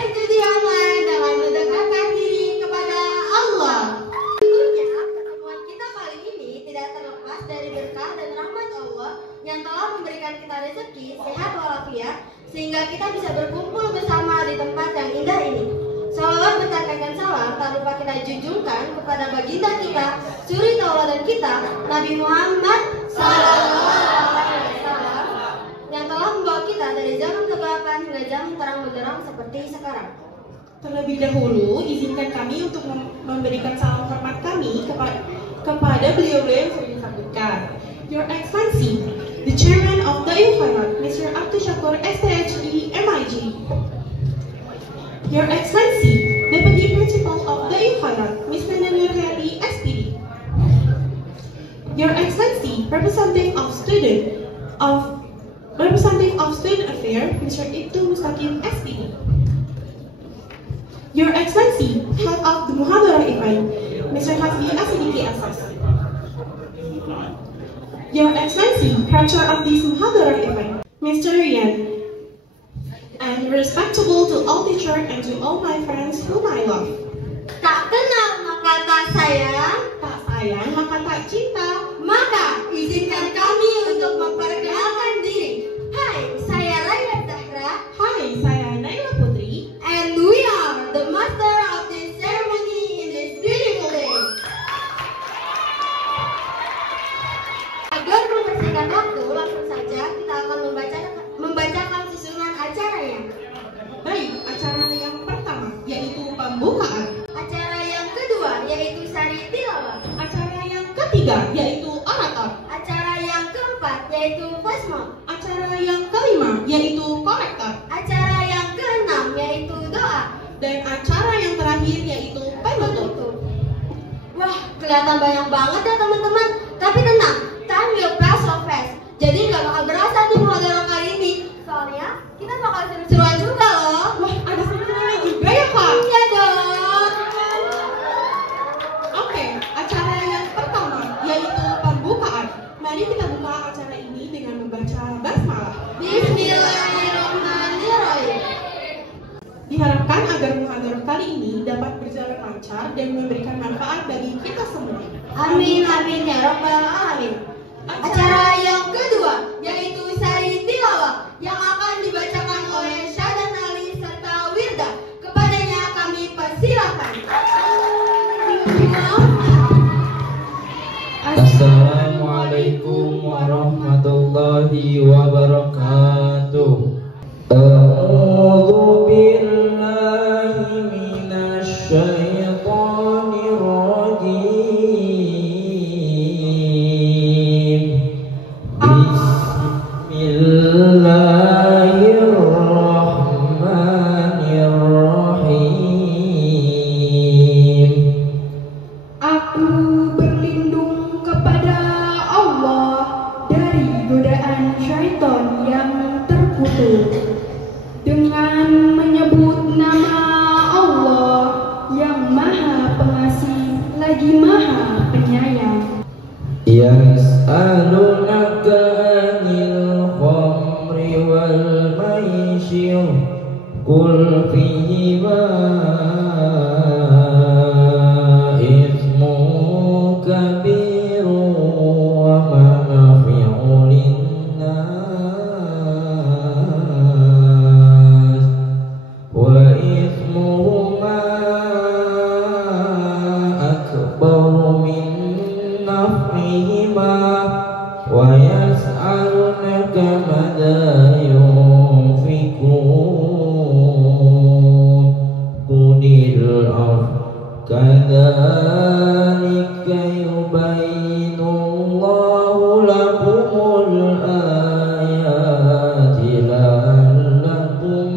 menghindari judi online dengan mendekatkan diri kepada Allah. Tentunya pertemuan kita kali ini tidak terlepas dari berkah dan rahmat Allah yang telah memberikan kita rezeki, sehat walafiat, sehingga kita bisa berkumpul bersama di tempat yang indah ini. Salawat berkaitan salam tak lupa kita junjungkan kepada baginda kita, suri tauladan kita, Nabi Muhammad SAW, yang telah membawa kita dari zaman kegelapan hingga zaman terang benderang seperti sekarang. Terlebih dahulu, izinkan kami untuk memberikan salam hormat kami kepada beliau-beliau yang sudah disambutkan. Your Excellency, the Chairman of the Khairat, Mr. Abdul Shakur, STHE, MIG. Your Excellency, Deputy Principal of the Khairat, Mr. Namir Hayati, SPD. Your Excellency, Representative of Student Affairs, Mr. Ibtu Mustaqim, SPD. Your Excellency, Head of the Muhadarah event, Mr. Hasbi Asidiki Asas. Your Excellency, Director of this Muhadarah event, Mr. Rian. And respectable to all teachers and to all my friends whom I love. Tak kenal maka tak sayang, Tak sayang maka tak cinta. maka izinkan kami untuk memperkenalkan diri. Hai, saya Raya Zahra, Hai, saya Naila Putri. and we are the master of this ceremony in this beautiful day. Agar mempersingkat waktu, langsung saja kita akan membacakan susunan acaranya. Baik, acara yang pertama yaitu pembukaan. Acara yang kedua yaitu sari tilawah. Acara yang ketiga yaitu orator. Acara yang keempat yaitu flash-mob. Acara yang kelima yaitu korektor. Acara yang keenam yaitu doa. Dan acara yang terakhir yaitu penutup. Wah, kelihatan banyak banget ya teman-teman. Tapi tenang, time will pass so fast. Jadi nggak bakal berasa di muhadarah kali ini. Soalnya kita bakal seru-seruan juga loh. Wah, ada semuanya juga ya Kak? Iya dong. Oke, acara yang pertama yaitu pembukaan. Mari kita buka acara ini dengan membaca basmalah. Bismillahirrahmanirrahim. Diharapkan agar muhadarah kali ini dapat berjalan lancar dan memberikan manfaat bagi kita semua. Amin amin ya rabbal alamin. Acara yang kedua yaitu sari tilawah yang akan dibacakan oleh Syadan Ali serta Wirda. Kepadanya kami persilakan. Assalamualaikum warahmatullahi wabarakatuh. A'udzu billahi minasy syaithanir rajim. Bismillahirrahmanirrahim. Aku berlindung kepada Allah dari godaan syaitan yang terkutuk dengan menyebut nama Allah yang Maha Pengasih lagi Maha Penyayang. Yas'alunaka 'anil khamri wal maisir qul fihima ithmun kabirun wa manafi'u linnas wa ithmuhuma akbaru min naf'ihima wa yas'alunaka madza yunfikun qulil kadzalika yubayyinullahu lakumul ayati la'allakum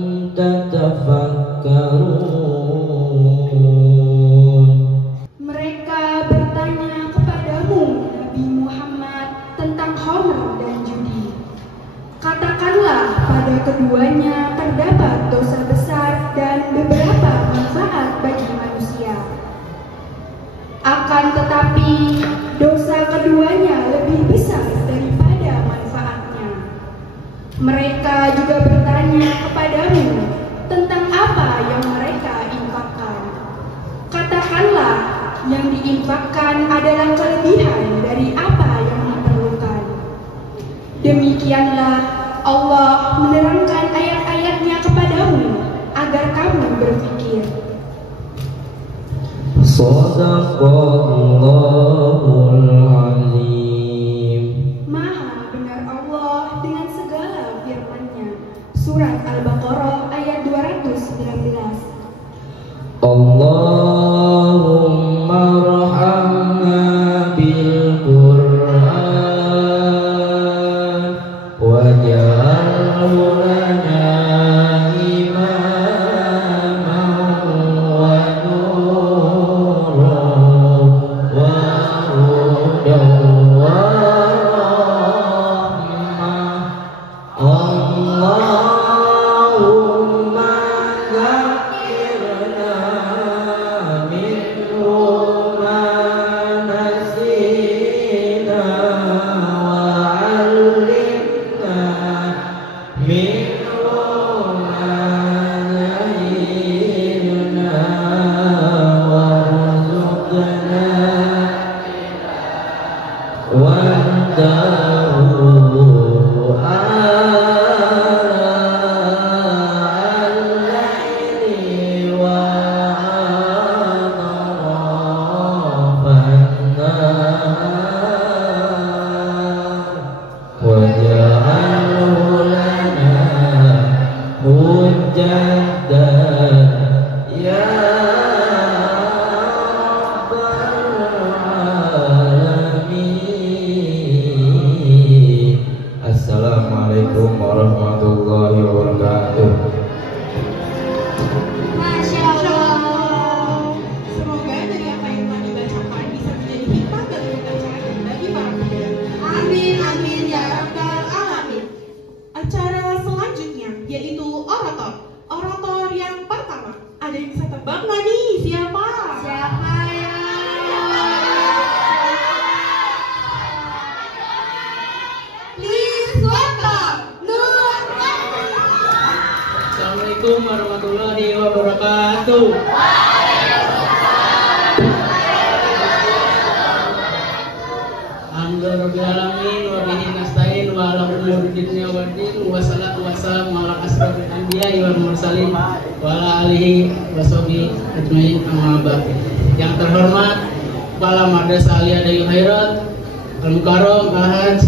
tatafakkarun. Mereka bertanya kepadamu, Nabi Muhammad, tentang khamr dan judi. Katakanlah, pada keduanya terdapat dosa besar dan beberapa manfaat bagi manusia. Akan tetapi, dosa keduanya lebih besar daripada manfaatnya. Mereka juga bertanya kepadamu tentang apa yang yang diinfakkan adalah kelebihan dari apa yang diperlukan. Demikianlah Allah menerangkan ayat-ayatnya kepadamu agar kamu berpikir. Shadaqallahul Azim. Maha benar Allah dengan segala firman-Nya. Surat Al-Baqarah ayat 219. Allahumma arhamna bil Qur'an waj'alhu lana imaman wa nuran wa hudan wa rahmah. Allahumma zakkirna minhu ma nasina wa 'allimna minhu ma jahilna warzuqna wa'dahu al-layli wa atrafan nahar waj'alhu lana hujjatan ya alamin. Assalamualaikum warahmatullahi wabarakatuh. Masya Allah. Semoga dari apa yang telah dibacakan bisa menjadi hikmah dan pembelajaran bagi para pemuda. Amin, amin ya rabbal alamin. Acara selanjutnya yaitu orator. Orator yang pertama. Ada yang bisa tebak nggak nih? Siapa? Siapa ya? Please welcome Nur Fadli. Assalamualaikum warahmatullahi wabarakatuh. Alhamdulillahirobbilalamin wa bihi nasta'in wa ala umuri dunya waddin wa salatu wassalamu ala asrofil anbiya'i wal mursalin wa ala alihi wa sahbihi ajmain amma ba'd. Yang terhormat Kepala Madrasah Aliyah Dayul Khairat Al-Mukarram Al-Haj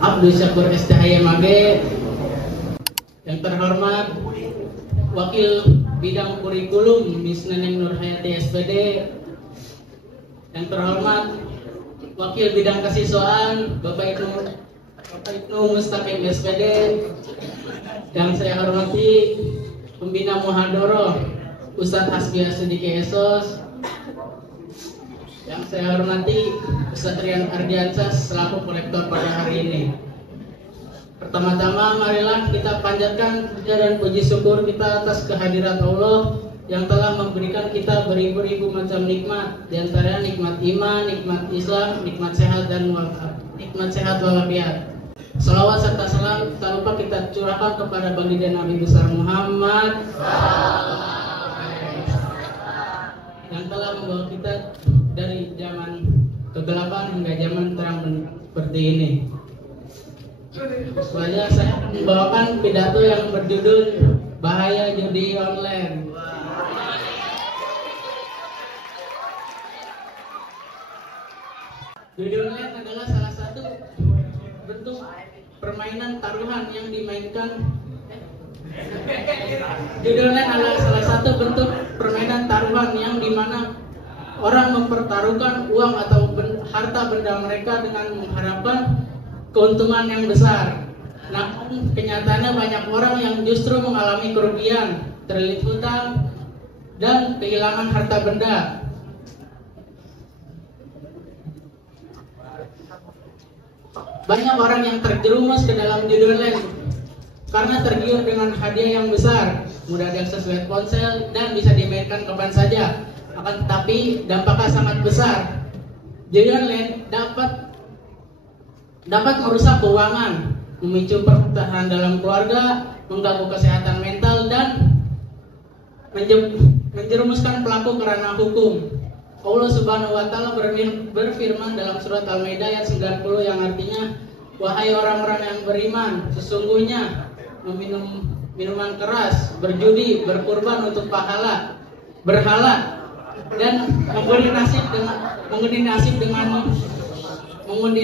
Abdul Syakur STHY Mage. Yang terhormat Wakil Bidang Kurikulum Miss Neneng Nur Hayati SPD. Yang terhormat Wakil Bidang Kesiswaan Bapak Ibnu Mustaqim SPD. Yang saya hormati Pembina Muhadoroh Ustadz Hasbi Asudiki Esos. Yang saya hormati Ustadz Rian Ardiansah selaku kolektor pada hari ini. Pertama-tama marilah kita panjatkan puja dan puji syukur kita atas kehadirat Allah yang telah memberikan kita beribu-ribu macam nikmat, di antaranya nikmat iman, nikmat Islam, nikmat sehat dan walafiat. Salawat serta salam tak lupa kita curahkan kepada baginda Nabi besar Muhammad yang telah membawa kita dari zaman kegelapan hingga zaman terang seperti ini. Selanjutnya saya akan membawakan pidato yang berjudul Bahaya Judi Online. Judi online adalah salah satu bentuk permainan taruhan yang dimainkan. Judi online adalah salah satu bentuk permainan taruhan yang dimana orang mempertaruhkan uang atau harta benda mereka dengan mengharapkan keuntungan yang besar. Namun kenyataannya banyak orang yang justru mengalami kerugian, terlilit hutang, dan kehilangan harta benda. Banyak orang yang terjerumus ke dalam judi online karena tergiur dengan hadiah yang besar, mudah diakses lewat ponsel dan bisa dimainkan kapan saja. Akan tetapi dampaknya sangat besar. Judi online dapat merusak keuangan, memicu perpecahan dalam keluarga, mengganggu kesehatan mental, dan menjerumuskan pelaku ke ranah hukum. Allah Subhanahu wa taala berfirman dalam surat Al-Maidah ayat 90 yang artinya, wahai orang-orang yang beriman, sesungguhnya meminum minuman keras, berjudi, berkurban untuk berhala dan mengundi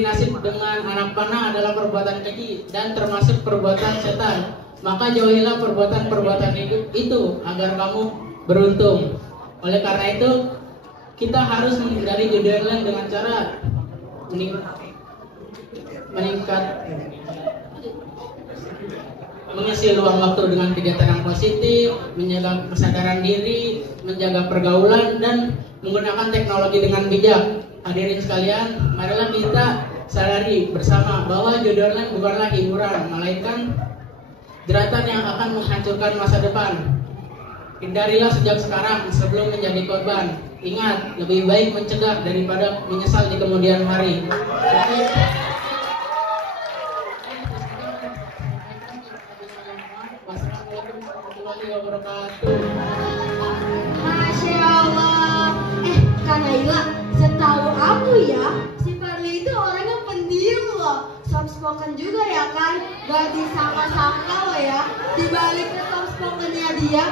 nasib dengan anak panah adalah perbuatan keji dan termasuk perbuatan setan. Maka jauhilah perbuatan-perbuatan itu agar kamu beruntung. Oleh karena itu, kita harus menghindari judi online dengan cara mengisi luang waktu dengan kegiatan yang positif, menjaga kesadaran diri, menjaga pergaulan, dan menggunakan teknologi dengan bijak. Hadirin sekalian, marilah kita sadari bersama bahwa judi online bukanlah hiburan, melainkan jeratan yang akan menghancurkan masa depan. Hindarilah sejak sekarang sebelum menjadi korban. Ingat, lebih baik mencegah daripada menyesal di kemudian hari. Wassalamualaikum warahmatullahi wabarakatuh. Masya Allah. Kak Naila, setahu aku ya, si Farli itu orangnya pendiam loh. Soft spoken juga ya kan? Gak disangka-sangka loh ya. Di balik ke soft spokennya dia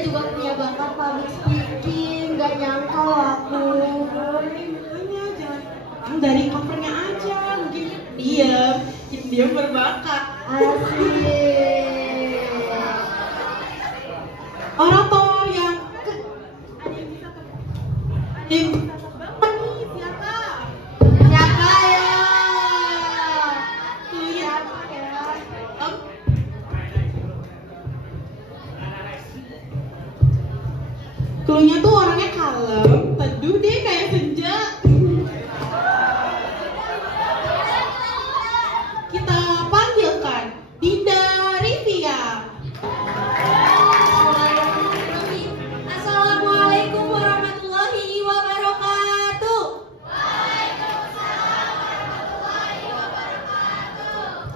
juga punya bakat public speaking. Gak nyangka loh aku. Makanya jangan dari covernya aja, mungkin dia berbakat. Asik. Orator yang siapa nih? Siapa ya? Siapa ya? Cluenya tuh orangnya kalem, teduh deh kayak senja. Kita panggilkan Dinda Rivia. Assalamualaikum warahmatullahi wabarakatuh.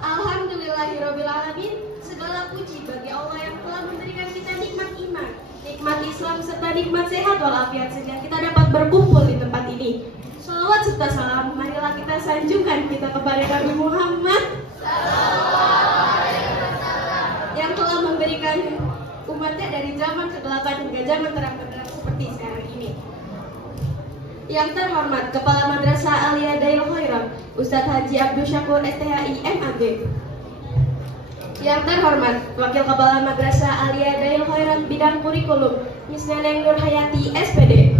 Alhamdulillahirrabbilalamin. Segala puji bagi Allah yang telah memberikan kita nikmat iman, nikmat Islam, serta nikmat sehat walafiat sehingga kita dapat berkumpul di tempat ini. Salawat serta salam marilah kita sanjungkan kita kepada Nabi Muhammad yang telah memberikan umatnya dari zaman kegelapan hingga zaman terang benderang seperti sekarang ini. Yang terhormat Kepala Madrasah Aliyah Dail Khairat Ustadz Haji Abdul Syakur STHI MAG. Yang terhormat Wakil Kepala Madrasah Aliyah Dail Khairat Bidang Kurikulum Miss Neneng Nur Hayati SPD.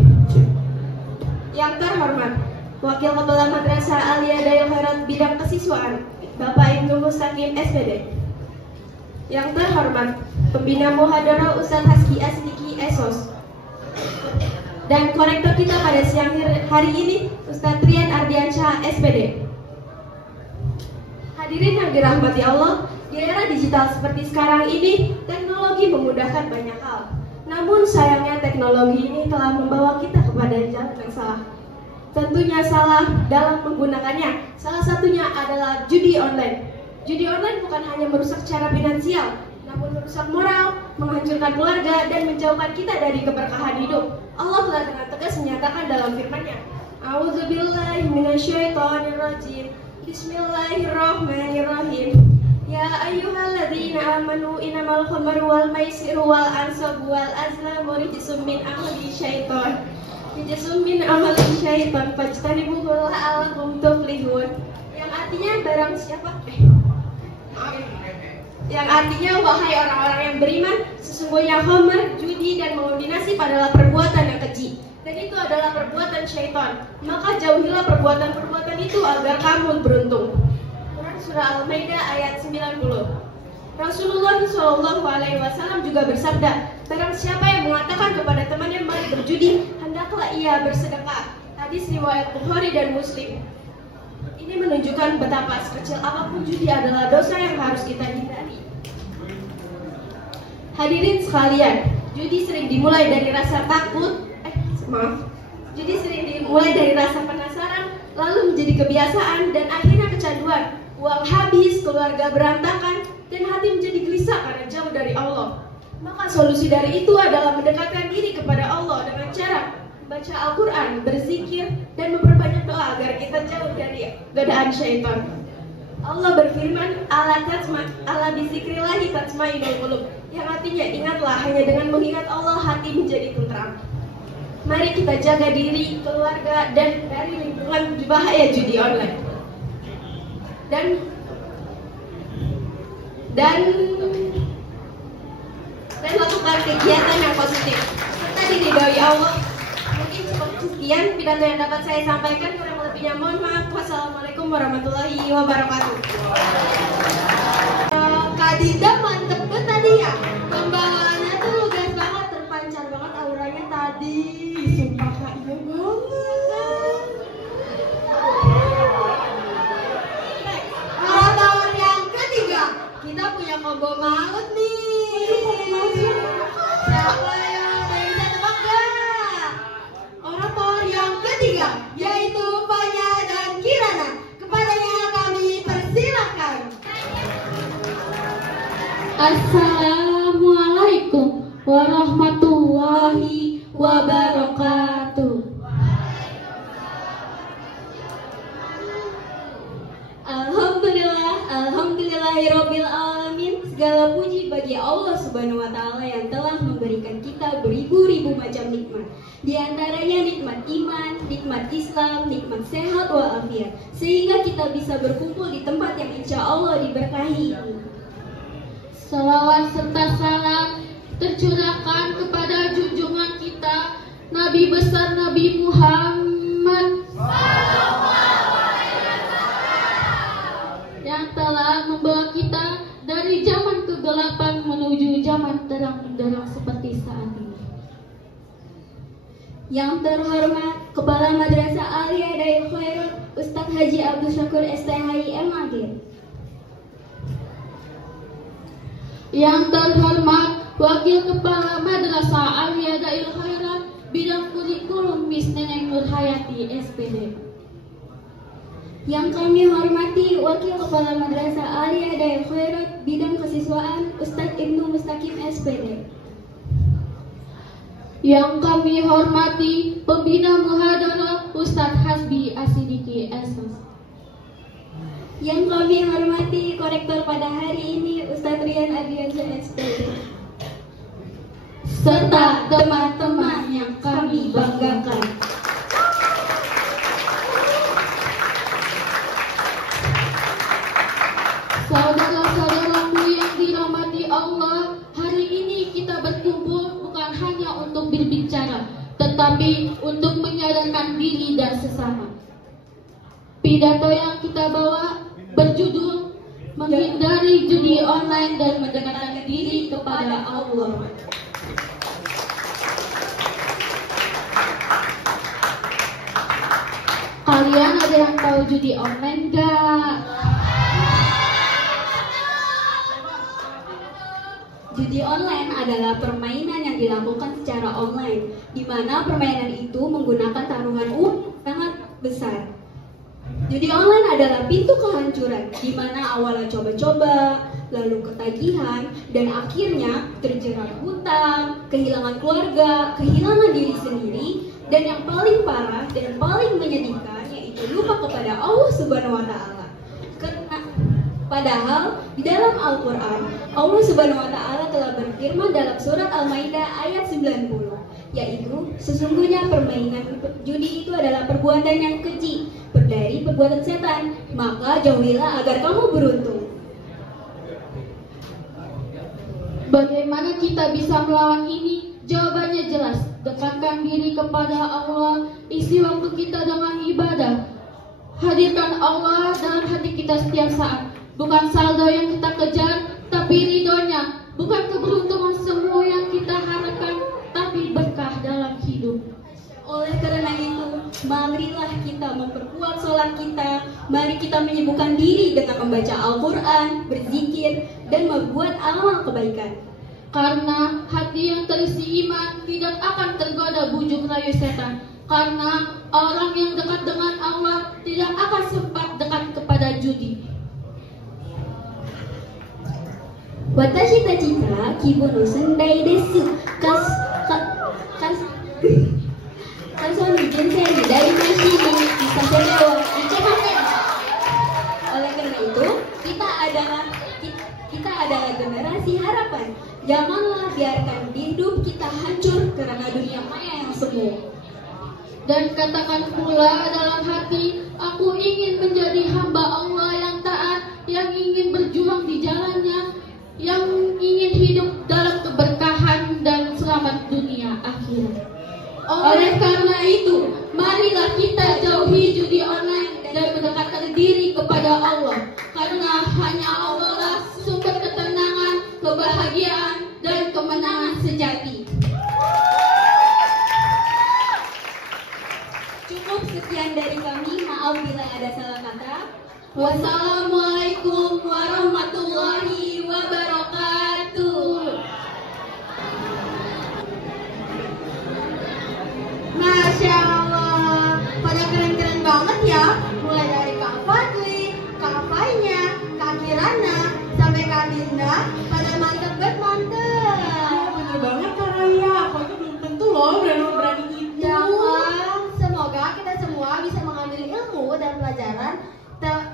Yang terhormat Wakil Kepala Madrasah Aliyah Dail Khairat Bidang Kesiswaan Bapak Ibnu Mustaqim SPD. Yang terhormat Pembina Muhadarah Ustadz Haski Asdiki Esos. Dan korektor kita pada siang hari ini Ustadz Rian Ardiansyah SPD. Hadirin yang dirahmati Allah, di era digital seperti sekarang ini, teknologi memudahkan banyak hal. Namun sayangnya teknologi ini telah membawa kita kepada jalan yang salah. Tentunya salah dalam menggunakannya. Salah satunya adalah judi online. Judi online bukan hanya merusak secara finansial, namun merusak moral, menghancurkan keluarga, dan menjauhkan kita dari keberkahan hidup. Allah telah dengan tegas menyatakan dalam firman-Nya, A'udzubillahi minasyaitonirrajim. Bismillahirrahmanirrahim. Ya ayyuhalladzina amanu innamal khamru wal maisiru wal ansabu wal azlamu rijsum min amali syaitan. Rijsum min amali syaitan fajtanibuhu la'allakum tuflihun. Yang artinya barang siapa? Yang artinya wahai orang-orang yang beriman, sesungguhnya khamr, judi, dan mengundi nasib adalah perbuatan yang keji, dan itu adalah perbuatan syaitan. Maka jauhilah perbuatan-perbuatan itu agar kamu beruntung. Quran Surah Al-Maidah ayat 90. Rasulullah SAW juga bersabda, barang siapa yang mengatakan kepada temannya mari berjudi, hendaklah ia bersedekah. Hadis riwayat Bukhari dan Muslim. Ini menunjukkan betapa sekecil apapun judi adalah dosa yang harus kita hindari. Hadirin sekalian, judi sering dimulai dari rasa takut, judi sering dimulai dari rasa penasaran, lalu menjadi kebiasaan dan akhirnya kecanduan. Uang habis, keluarga berantakan, dan hati menjadi gelisah karena jauh dari Allah. Maka solusi dari itu adalah mendekatkan diri kepada Allah dengan cara membaca Al-Quran, berzikir, dan memperbanyak doa agar kita jauh dari godaan syaitan. Allah berfirman, ala bizikrillahi tatma'innul qulub, yang artinya ingatlah, hanya dengan mengingat Allah hati menjadi tentram. Mari kita jaga diri, keluarga, dan dari lingkungan bahaya judi online. Dan lakukan kegiatan yang positif serta diridhoi Allah. Mungkin sekian pidato yang dapat saya sampaikan, kurang lebihnya mohon maaf. Wassalamualaikum warahmatullahi wabarakatuh. Kak Dinda mantep banget tadi ya. Pembawaannya tuh lugas banget, terpancar banget auranya tadi. Sumpah Kak, iya banget. Tahun yang ketiga, kita punya combo maut nih. Siapa yang bisa tebak gak? Orator yang ketiga, yaitu Fanya dan Kirana. Kepadanya kami persilakan. Assalamualaikum warahmatullahi wabarakatuh. Alhamdulillahirabbil alamin. Segala puji bagi Allah Subhanahu wa taala yang telah memberikan kita beribu-ribu macam nikmat. Di antaranya nikmat iman, nikmat Islam, nikmat sehat walafiat, sehingga kita bisa berkumpul di tempat yang insya Allah diberkahi. Salawat serta salam tercurahkan kepada junjungan kita Nabi besar Nabi Muhammad yang telah membawa kita dari zaman kegelapan menuju zaman terang benderang seperti saat ini. Yang terhormat Kepala Madrasah Aliyah Dail Khairul Ustadz Haji Abdul Syakur STHI MAG. Yang terhormat Wakil Kepala Madrasah Aliyah Dail Khairat Bidang Kurikulum Miss Neneng Nur Hayati SPD. Yang kami hormati Wakil Kepala Madrasah Aliyah Dail Khairat Bidang Kesiswaan Ustadz Ibnu Mustaqim SPD. Yang kami hormati Pembina Muhadarah Ustadz Hasbi Asidiki SS. Yang kami hormati Korektor pada hari ini Ustadz Rian Adriansyah SPD. Serta teman-teman yang kami banggakan. Saudara-saudaraku yang dirahmati Allah, hari ini kita berkumpul bukan hanya untuk berbicara, tetapi untuk menyadarkan diri dan sesama. Pidato yang kita bawa berjudul menghindari judi online dan mendekatkan diri kepada Allah. Kalian ada yang tahu judi online gak? Judi online adalah permainan yang dilakukan secara online, di mana permainan itu menggunakan taruhan uang sangat besar. Judi online adalah pintu kehancuran, di mana awalnya coba-coba, lalu ketagihan, dan akhirnya terjerat hutang, kehilangan keluarga, kehilangan diri sendiri, dan yang paling parah dan paling menyedihkan yaitu lupa kepada Allah Subhanahu wa taala. Padahal di dalam Al-Quran, Allah Subhanahu wa taala telah berfirman dalam surat Al-Maidah ayat 90, yaitu sesungguhnya permainan judi itu adalah perbuatan yang keji, dari perbuatan setan, maka jauhilah agar kamu beruntung. Bagaimana kita bisa melawan ini? Jawabannya jelas, dekatkan diri kepada Allah, isi waktu kita dengan ibadah. Hadirkan Allah dalam hati kita setiap saat. Bukan saldo yang kita kejar, tapi ridhonya. Bukan keberuntungan semua yang kita harapkan, tapi berkah dalam hidup. Oleh karena itu, marilah kita memperkuat sholat kita. Mari kita menyibukkan diri dengan membaca Al-Quran, berzikir, dan membuat amal kebaikan. Karena hati yang terisi iman tidak akan tergoda bujuk rayu setan. Karena orang yang dekat dengan Allah tidak akan sempat dekat kepada judi. Watashi tachita kibono sendai desu. hancur karena dunia maya yang semu. Dan katakan pula dalam hati, aku ingin menjadi hamba Allah yang taat, yang ingin berjuang di jalannya, yang ingin hidup dalam keberkahan dan selamat dunia akhirat. Oleh karena itu, marilah kita jauhi judi online dan mendekatkan diri kepada Allah, karena hanya Allah lah sumber ketenangan, kebahagiaan, dan kemenangan sejati. Cukup sekian dari kami, maaf bila ada salah kata. Wassalamualaikum warahmatullahi wabarakatuh. Masya Allah, pada keren-keren banget ya. Mulai dari Kak Fadli, Kak Fainya, Kak Kirana, sampai Kak Dinda. Pada mantep banget, mantep. Bener banget Kak Raya, aku aja belum tentu loh berani itu. Jangan, semoga kita semua bisa mengambil ilmu dan pelajaran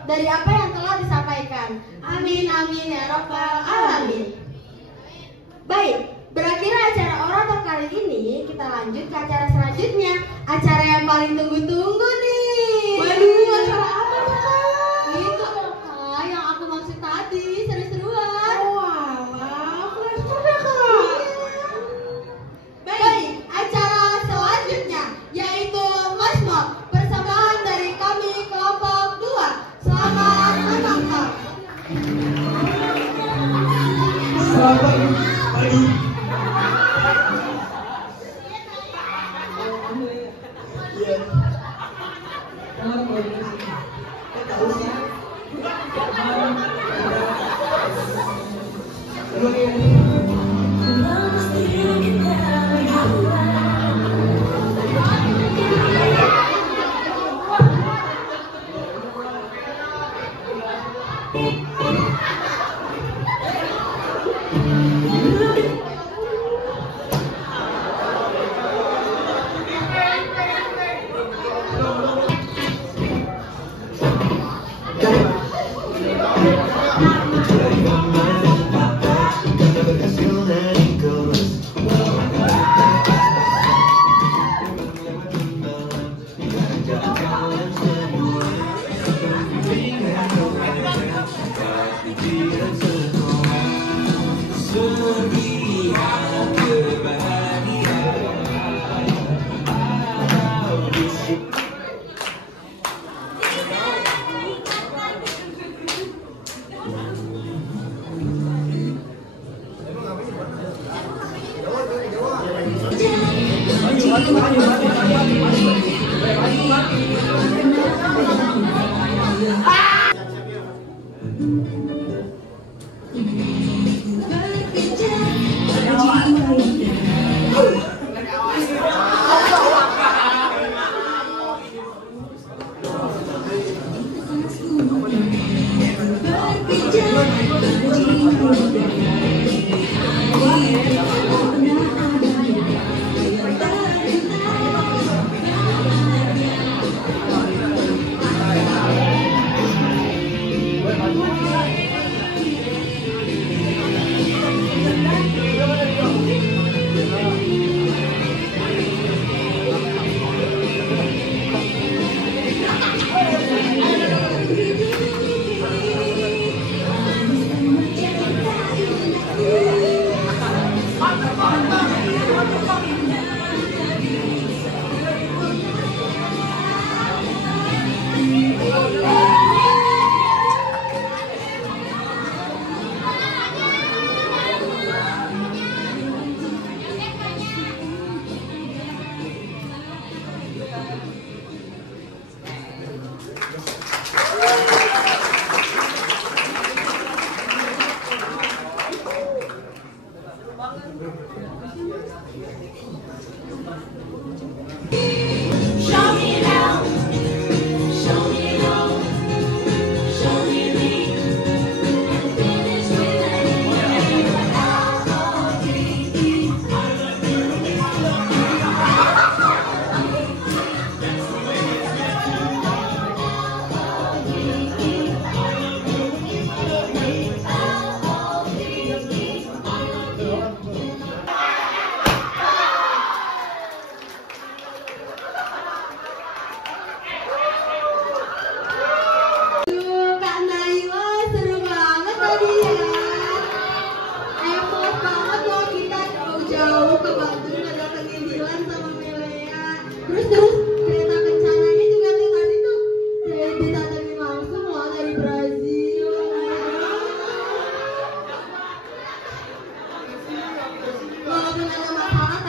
dari apa yang telah disampaikan. Amin, amin ya rabbal alamin. Baik, berakhir acara orator kali ini, kita lanjut ke acara selanjutnya. Acara yang paling tunggu-tunggu nih. Waduh, acara apa tuh Kak? Itu loh Kak, yang aku maksud tadi, seru-seruan. Oh alah, flashcard ya Kak? Baik, acara selanjutnya yaitu flashmob, persembahan dari kami kelompok 2. Selamat menonton. Selamat pagi. Iya. Kenapa kau di sini? Kau tahu sih?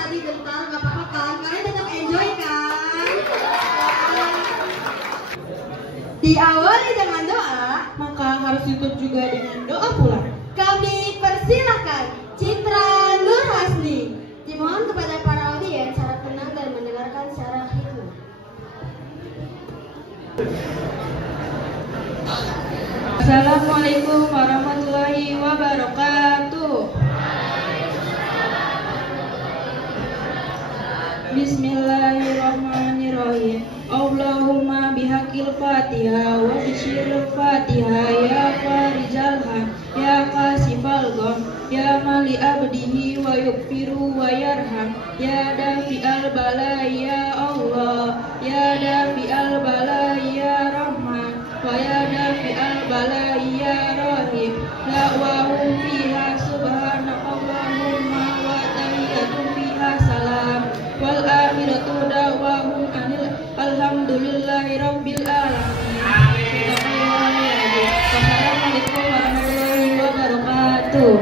tadi bentar, nggak apa-apa kan? Kalian tetap enjoy kan? Diawali dengan doa, maka harus ditutup juga dengan doa pula. kami persilahkan Citra Nur Hasni. Dimohon kepada para audiens secara tenang dan mendengarkan secara hikmah. Assalamualaikum warahmatullahi wabarakatuh. Bismillahirrahmanirrahim. Allahumma bihaqil Fatihah wa bisyiril Fatihah ya farizal ham ya kasifal gham ya mali abdihi wa yukfiru wa yarham ya dafi'al balai ya Allah ya dafi'al balai ya Rahman wa ya dafi'al balai ya Rahim da'wahum fiha subhanakallahumma wa tahiyyatuhum fiha salam wal akhiratu da'wahum anil alhamdulillahi rabbil alamin. Wassalamualaikum warahmatullahi wabarakatuh.